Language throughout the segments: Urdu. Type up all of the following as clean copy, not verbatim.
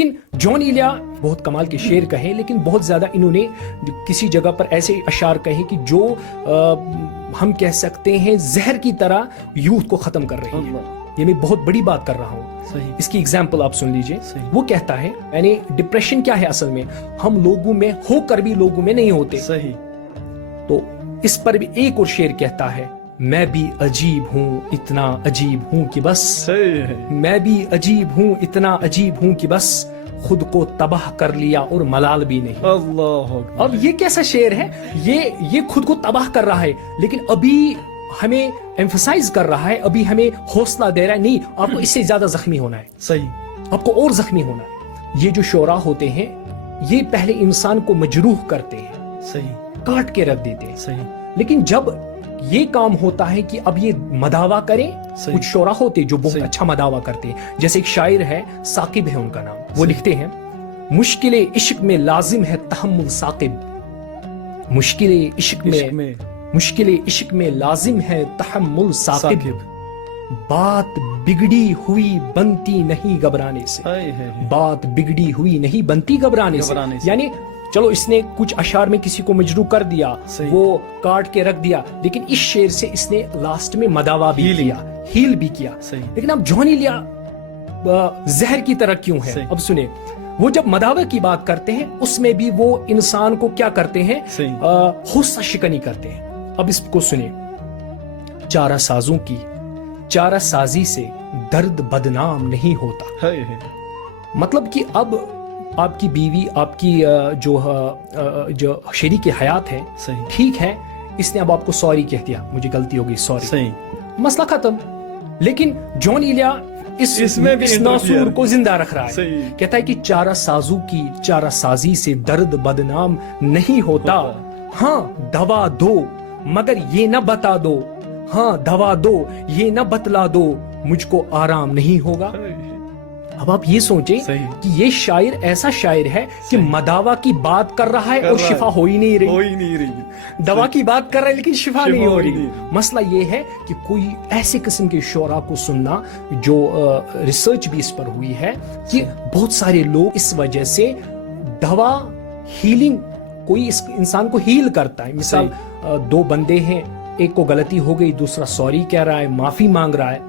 لیکن جان ایلیا بہت کمال کے شعر کہے، لیکن بہت زیادہ انہوں نے کسی جگہ پر ایسے اشعار کہے کہ جو ہم کہہ سکتے ہیں زہر کی طرح یوتھ کو ختم کر رہی ہے. یہ میں بہت بڑی بات کر رہا ہوں. اس کی ایگزامپل آپ سن لیجئے. وہ کہتا ہے یعنی ڈپریشن کیا ہے اصل میں، ہم لوگوں میں ہو کر بھی لوگوں میں نہیں ہوتے. تو اس پر بھی ایک اور شعر کہتا ہے، میں بھی عجیب ہوں اتنا عجیب ہوں کہ بس، میں بھی عجیب ہوں اتنا عجیب ہوں کہ بس خود کو تباہ کر لیا اور ملال بھی نہیں. اللہ اب یہ کیسا شعر ہے، یہ خود کو تباہ کر رہا ہے لیکن ابھی ہمیں ایمفسائز کر رہا ہے، ابھی ہمیں حوصلہ دے رہا ہے، نہیں آپ کو اس سے زیادہ زخمی ہونا ہے. صحیح، آپ کو اور زخمی ہونا ہے. یہ جو شعراء ہوتے ہیں یہ پہلے انسان کو مجروح کرتے ہیں، صحیح، کاٹ کے رکھ دیتے ہیں. صحیح. لیکن جب یہ کام ہوتا ہے کہ اب یہ مداوا کریں، کچھ شعراء ہوتے جو بہت اچھا مداوا کرتے ہیں. جیسے ایک شاعر ہے ثاقب ہے ان کا نام، وہ لکھتے ہیں مشکل عشق میں لازم ہے تحمل ثاقب، مشکل عشق میں لازم ہے تحمل ثاقب، بات بگڑی ہوئی بنتی نہیں گھبرانے سے، بات بگڑی ہوئی نہیں بنتی گھبرانے سے. یعنی چلو اس نے کچھ اشعار میں کسی کو مجروح کر دیا، وہ کاٹ کے رکھ دیا، لیکن اس شعر سے اس نے لاسٹ میں مداوا بھی کیا، ہیل بھی کیا. لیکن اب جان ایلیا زہر کی طرح کیوں ہے؟ اب سنیں، وہ جب مداوا کی بات کرتے ہیں اس میں بھی وہ انسان کو کیا کرتے ہیں، حوصلہ شکنی کرتے ہیں. اب اس کو سنیں، چارہ سازوں کی چارہ سازی سے درد بدنام نہیں ہوتا. مطلب کہ اب آپ کی بیوی، آپ کی جو شریک حیات ہے، ٹھیک ہے اس نے اب آپ کو سوری کہہ دیا، مجھے غلطی ہو گئی سوری، مسئلہ ختم. لیکن جان ایلیا اس ناسور کو زندہ رکھ رہا ہے. کہتا ہے کہ چارہ سازوں کی چارہ سازی سے درد بدنام نہیں ہوتا، ہاں دوا دو مگر یہ نہ بتا دو، ہاں دوا دو یہ نہ بتلا دو، مجھ کو آرام نہیں ہوگا. اب آپ یہ سوچیں کہ یہ شاعر ایسا شاعر ہے کہ مداوا کی بات کر رہا ہے اور شفا ہو ہی نہیں رہی، دوا کی بات کر رہا ہے لیکن شفا نہیں ہو رہی. مسئلہ یہ ہے کہ کوئی ایسے قسم کے شعراء کو سننا، جو ریسرچ بھی اس پر ہوئی ہے کہ بہت سارے لوگ اس وجہ سے دوا ہیلنگ، کوئی اس انسان کو ہیل کرتا ہے. مثال دو بندے ہیں، ایک کو غلطی ہو گئی، دوسرا سوری کہہ رہا ہے، معافی مانگ رہا ہے،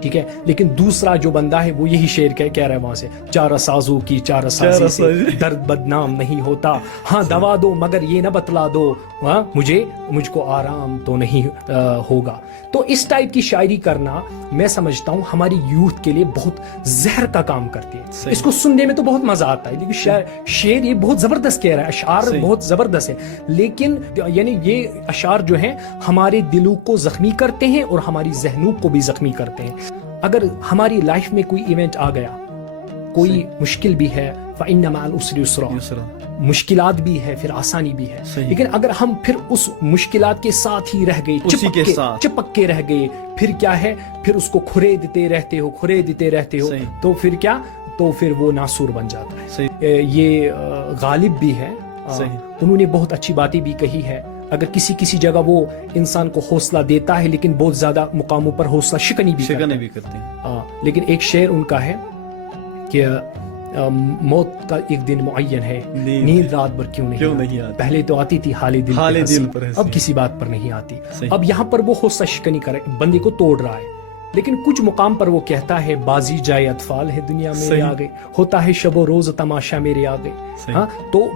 ٹھیک ہے، لیکن دوسرا جو بندہ ہے وہ یہی شعر کہہ رہا ہے وہاں سے، چارہ سازوں کی چارہ سازی سے درد بدنام نہیں ہوتا، ہاں دوا دو مگر یہ نہ بتلا دو، ہاں مجھ کو آرام تو نہیں ہوگا. تو اس ٹائپ کی شاعری کرنا میں سمجھتا ہوں ہماری یوتھ کے لیے بہت زہر کا کام کرتی ہے. اس کو سننے میں تو بہت مزہ آتا ہے، لیکن شعر یہ بہت زبردست کہہ رہا ہے، اشعار بہت زبردست ہے، لیکن یعنی یہ اشعار جو ہیں ہمارے دلوں کو زخمی کرتے ہیں اور ہماری ذہنوں کو بھی زخمی کرتے ہیں. اگر ہماری لائف میں کوئی ایونٹ آ گیا، کوئی مشکل بھی ہے، فَإِنَّ مَعَ الْعُسْرِ يُسْرًا، مشکلات بھی ہے پھر آسانی بھی ہے، لیکن اگر ہم پھر اس مشکلات کے ساتھ ہی رہ گئے، چپک کے رہ گئے، پھر کیا ہے، پھر اس کو کھرے دیتے رہتے ہو، تو پھر کیا، تو پھر وہ ناسور بن جاتا ہے. یہ غالب بھی ہے، انہوں نے بہت اچھی باتیں بھی کہی ہے. اگر کسی جگہ وہ انسان کو حوصلہ دیتا ہے لیکن بہت زیادہ مقاموں پر حوصلہ شکنی بھی کرتے ہیں. لیکن ایک شعر ان کا ہے کہ موت کا ایک دن معین ہے، نیند رات بھر کیوں نہیں آتی، پہلے تو آتی تھی حال دل پر، اب کسی بات پر نہیں آتی. اب یہاں پر وہ حوصلہ شکنی کر بندے کو توڑ رہا ہے، لیکن کچھ مقام پر وہ کہتا ہے بازی جائے اطفال ہے دنیا میرے آگے، ہوتا ہے شب و روز تماشا میرے آگے. ہاں تو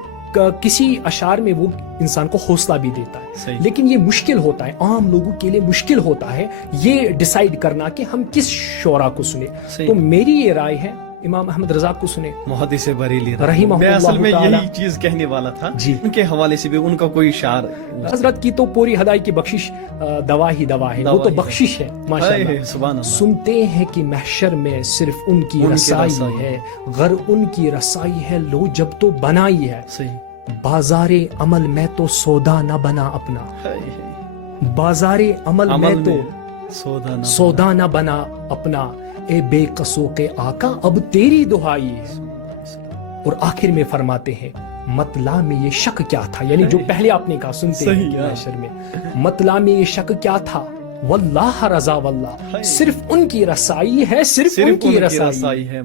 کسی اشعار میں وہ انسان کو حوصلہ بھی دیتا ہے، لیکن یہ مشکل ہوتا ہے، عام لوگوں کے لیے مشکل ہوتا ہے یہ ڈیسائیڈ کرنا کہ ہم کس شعراء کو سنیں. تو میری یہ رائے ہے امام احمد رضا کو سنیں، محدث بریلی رحمہ میں اصل میں اللہ یہی چیز کہنے والا تھا جی. ان کے حوالے سے بھی ان کا کوئی شعر، حضرت کی تو پوری ہدائی کی بخشش دوا ہی دوا ہے، وہ تو بخشش ہے ماشاءاللہ. سبحان اللہ. سنتے ہیں کہ محشر میں صرف ان کی رسائی ہے، غر ان کی رسائی ہے، لو جب تو بنائی ہے. بازار عمل میں تو سودا نہ بنا اپنا، بازار عمل میں تو سودا نہ بنا اپنا، اے بے قصوں کے آقا اب تیری دہائی ہے. اور آخر میں فرماتے ہیں مطلع میں یہ شک کیا تھا، یعنی جو پہلے آپ نے کہا سنتے ہیں کہ محشر میں مطلع میں یہ شک کیا تھا، واللہ رضا واللہ، صرف ان کی رسائی ہے، صرف ان کی رسائی ہے.